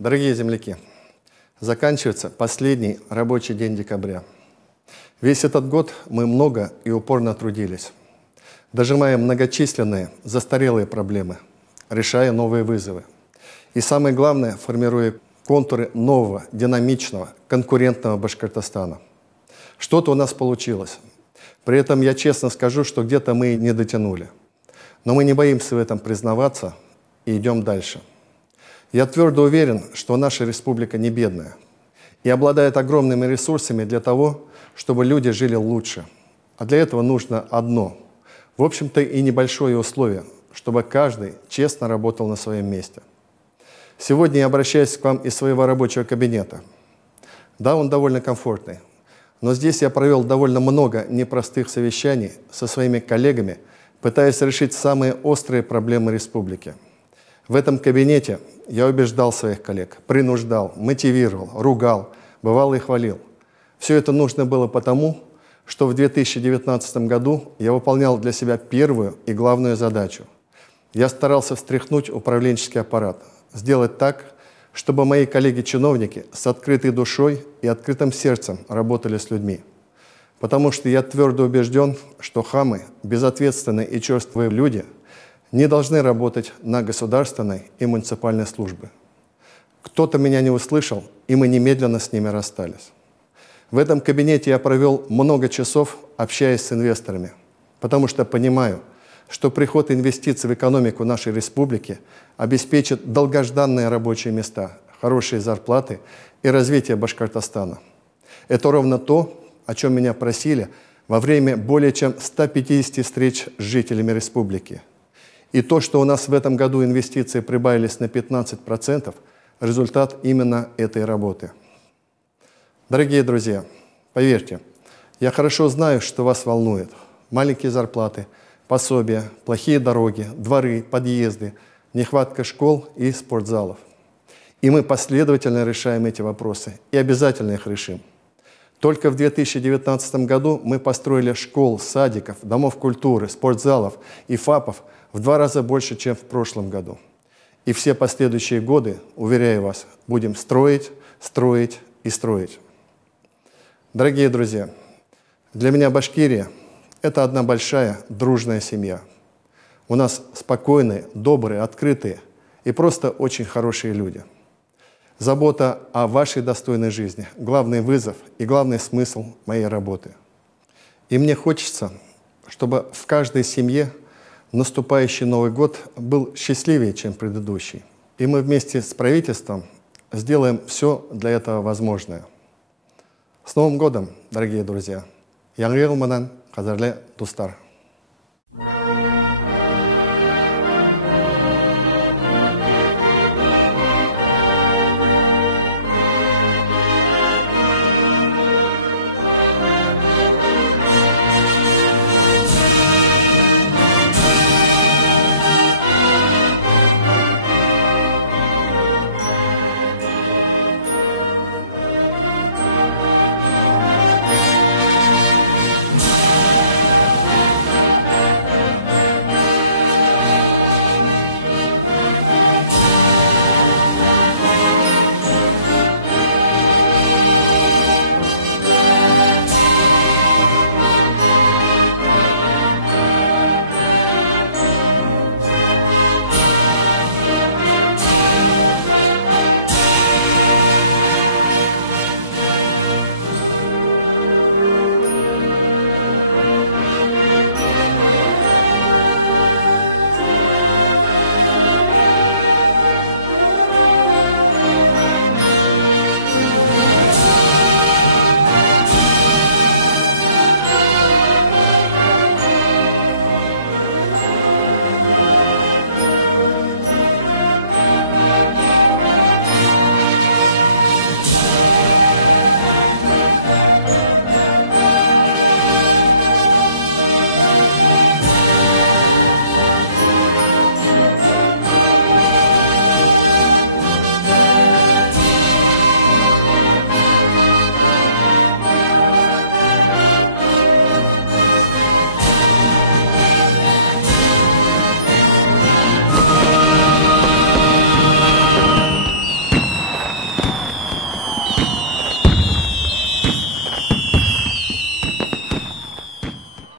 Дорогие земляки, заканчивается последний рабочий день декабря. Весь этот год мы много и упорно трудились, дожимая многочисленные застарелые проблемы, решая новые вызовы. И самое главное, формируя контуры нового, динамичного, конкурентного Башкортостана. Что-то у нас получилось. При этом я честно скажу, что где-то мы не дотянули. Но мы не боимся в этом признаваться и идем дальше. Я твердо уверен, что наша республика не бедная и обладает огромными ресурсами для того, чтобы люди жили лучше. А для этого нужно одно, в общем-то и небольшое условие, чтобы каждый честно работал на своем месте. Сегодня я обращаюсь к вам из своего рабочего кабинета. Да, он довольно комфортный, но здесь я провел довольно много непростых совещаний со своими коллегами, пытаясь решить самые острые проблемы республики. В этом кабинете я убеждал своих коллег, принуждал, мотивировал, ругал, бывало и хвалил. Все это нужно было потому, что в 2019 году я выполнял для себя первую и главную задачу. Я старался встряхнуть управленческий аппарат, сделать так, чтобы мои коллеги-чиновники с открытой душой и открытым сердцем работали с людьми. Потому что я твердо убежден, что хамы, безответственные и черствые люди не должны работать на государственной и муниципальной службе. Кто-то меня не услышал, и мы немедленно с ними расстались. В этом кабинете я провел много часов, общаясь с инвесторами, потому что понимаю, что приход инвестиций в экономику нашей республики обеспечит долгожданные рабочие места, хорошие зарплаты и развитие Башкортостана. Это ровно то, о чем меня просили во время более чем 150 встреч с жителями республики. И то, что у нас в этом году инвестиции прибавились на 15%, результат именно этой работы. Дорогие друзья, поверьте, я хорошо знаю, что вас волнует. Маленькие зарплаты, пособия, плохие дороги, дворы, подъезды, нехватка школ и спортзалов. И мы последовательно решаем эти вопросы и обязательно их решим. Только в 2019 году мы построили школ, садиков, домов культуры, спортзалов и ФАПов в 2 раза больше, чем в прошлом году. И все последующие годы, уверяю вас, будем строить, строить и строить. Дорогие друзья, для меня Башкирия – это одна большая дружная семья. У нас спокойные, добрые, открытые и просто очень хорошие люди. Забота о вашей достойной жизни – главный вызов и главный смысл моей работы. И мне хочется, чтобы в каждой семье наступающий Новый год был счастливее, чем предыдущий. И мы вместе с правительством сделаем все для этого возможное. С Новым годом, дорогие друзья! Яңгы елманан, кадерле достар!